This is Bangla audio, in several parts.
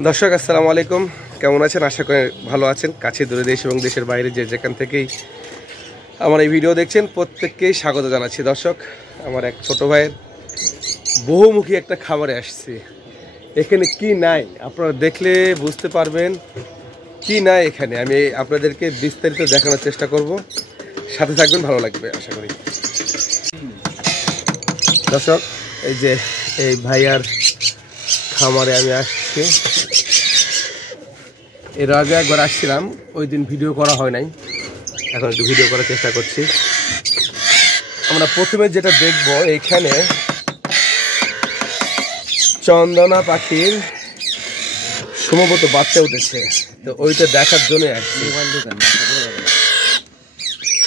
দর্শক আসসালামু আলাইকুম, কেমন আছেন? আশা করি ভালো আছেন। কাছে দূরে দেশ এবং দেশের বাইরে যে যেখান থেকেই আমার এই ভিডিও দেখছেন প্রত্যেককেই স্বাগত জানাচ্ছি। দর্শক, আমার এক ছোট ভাইয়ের বহুমুখী একটা খামারে আসছি। এখানে কি নাই আপনারা দেখলে বুঝতে পারবেন কি নাই এখানে। আমি আপনাদেরকে বিস্তারিত দেখানোর চেষ্টা করব, সাথে থাকবেন, ভালো লাগবে আশা করি। দর্শক, এই যে এই ভাইয়ার খামারে আমি আসছি। এর আগে একবার আসছিলাম, ওই দিন ভিডিও করা হয় নাই, এখন একটু ভিডিও করার চেষ্টা করছি। আমরা প্রথমে যেটা দেখব, এইখানে চন্দনা পাখির সম্ভবত বাচ্চা উঠেছে, তো ওইটা দেখার জন্য আসছি।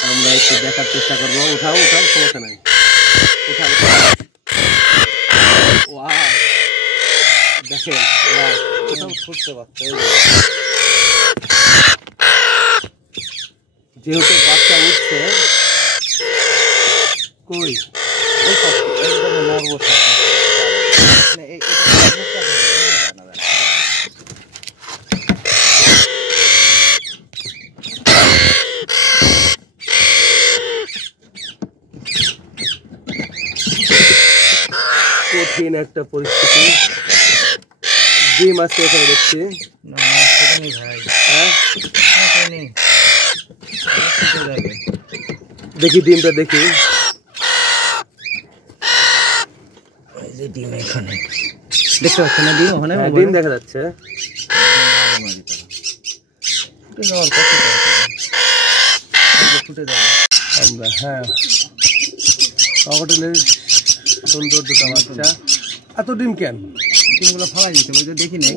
আমরা একটু দেখার চেষ্টা করবো। উঠাও উঠাও, সমস্যা নাই, উঠাও। দেখেন ছুটতে বাচ্চা, যেহেতু বাচ্চা উঠছে, কই কঠিন একটা পরিস্থিতি। ডিম আছে এখানে দেখছি। দেখি ডিমটা, দেখি ডিম এখানে দেখতে পাচ্ছি না? ডিম ওখানে, ডিম দেখা যাচ্ছে। আমরা হ্যাঁ, কাকটেলের সুন্দর দুটো বাচ্চা। এত ডিম কেন? ডিমগুলো ফালাই দিতে হবে, দেখি নেই।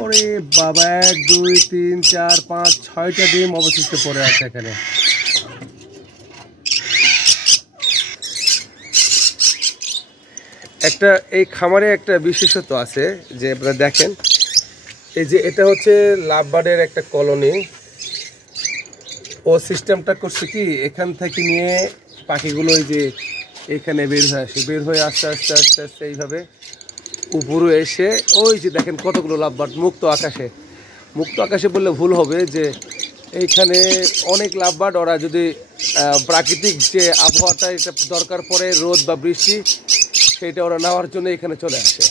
ওরে বাবা, 1 2 3 4 5 6টা ডিম অবশিষ্ট পড়ে আছে এখানে। একটা এই খামারে একটা বিশেষত্ব আছে যে আপনারা দেখেন, এই যে এটা হচ্ছে লাভবার্ডের একটা কলোনি। ও সিস্টেমটা করছে কি, এখান থেকে নিয়ে পাখিগুলো এই যে এখানে বের হয়ে আসে, বের হয়ে আস্তে আস্তে আস্তে আস্তে এইভাবে উপরে এসে ওই যে দেখেন কতগুলো লাভবার্ড মুক্ত আকাশে। মুক্ত আকাশে বললে ভুল হবে, যে এইখানে অনেক লাভবার্ড, ওরা যদি প্রাকৃতিক যে আবহাওয়াটা এটা দরকার পড়ে, রোদ বা বৃষ্টি, সেটা ওরা নেওয়ার জন্য এখানে চলে আসে।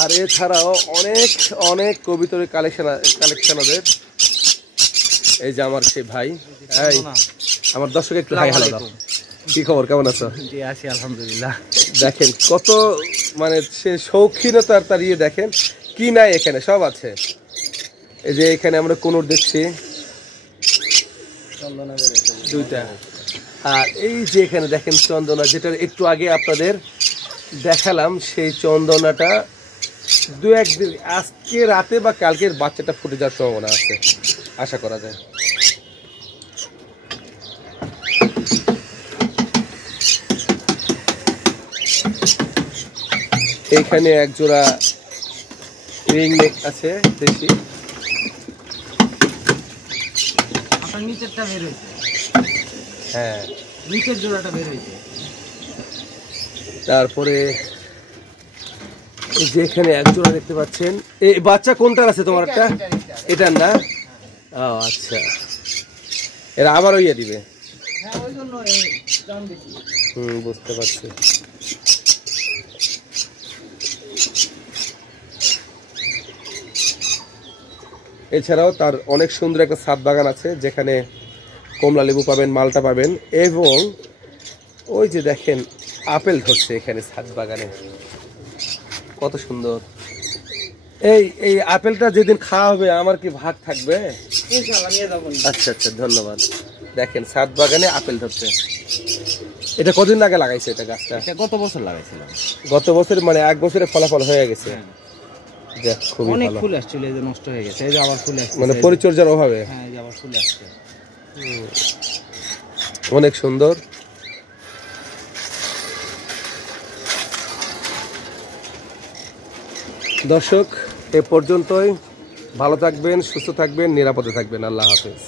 আর এছাড়াও অনেক অনেক কবিতরের কালেকশন ওদের। এই যে আমার সেই ভাই, এই আমার দর্শক একটু হাই হ্যালো দাও। কি খবর, কেমন আছো? জি আছি আলহামদুলিল্লাহ। দেখেন কত মানে সে শৌখিনতার তার ইয়ে, দেখেন কি নাই এখানে, সব আছে। এই যে এখানে আমরা কোনুর দেখছি দুইটা, আর এই যে এখানে দেখেন চন্দনা, যেটা একটু আগে আপনাদের দেখালাম, সেই চন্দনাটা 2-1 দিন, আজকে রাতে বা কালকের বাচ্চাটা ফুটে যাওয়ার সম্ভাবনা আছে, আশা করা যায়। এইখানে এক জোড়া রিং নেক আছে দেশি। নিচেরটা বের হয়েছে, হ্যাঁ নিচের জোড়াটা বের হয়েছে। তারপরে এই যে এখানে এক জোড়া দেখতে পাচ্ছেন। এই বাচ্চা কোনটার আছে তোমার? একটা এটার না? ও আচ্ছা, এরা আবারও ইয়ে দিবে। বুঝতে পারছি। এছাড়াও তার অনেক সুন্দর একটা ছাদ বাগান আছে, যেখানে কমলা লেবু পাবেন, মালটা পাবেন, এবং ওই যে দেখেন আপেল ধরছে এখানে ছাদ বাগানে, কত সুন্দর। এই আপেলটা যেদিন খাওয়া হবে আমার কি ভাগ থাকবে? আচ্ছা আচ্ছা, ধন্যবাদ। দেখেন ছাদ বাগানে আপেল ধরছে। এটা কদিন আগে লাগাইছে এটা গাছটা? গত বছর লাগাইছিলাম। গত বছর মানে 1 বছরে ফলাফল হয়ে গেছে। অনেক ফুল আসছিল, এই যে নষ্ট হয়ে গেছে, এই যে আবার ফুল আসছে, মানে পরিচর্যার অভাবে। হ্যাঁ, এই যে আবার ফুল আসছে, অনেক সুন্দর। দর্শক, এ পর্যন্তই। ভালো থাকবেন, সুস্থ থাকবেন, নিরাপদে থাকবেন। আল্লাহ হাফেজ।